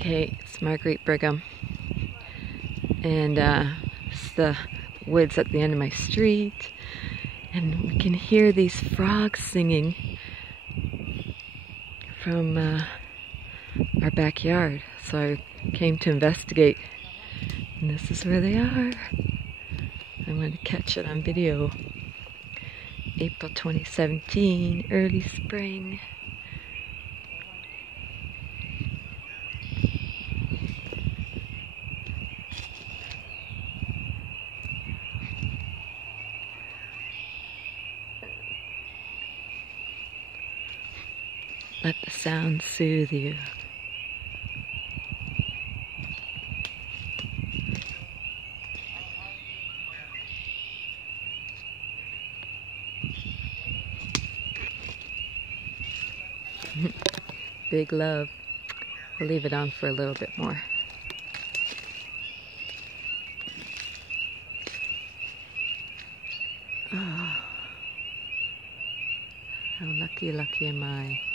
Okay, it's Marguerite Brigham, and it's the woods at the end of my street, and we can hear these frogs singing from our backyard. So I came to investigate, and this is where they are. I'm going to catch it on video. April 2017, early spring. Let the sound soothe you. Big love. We'll leave it on for a little bit more. Oh, how lucky am I.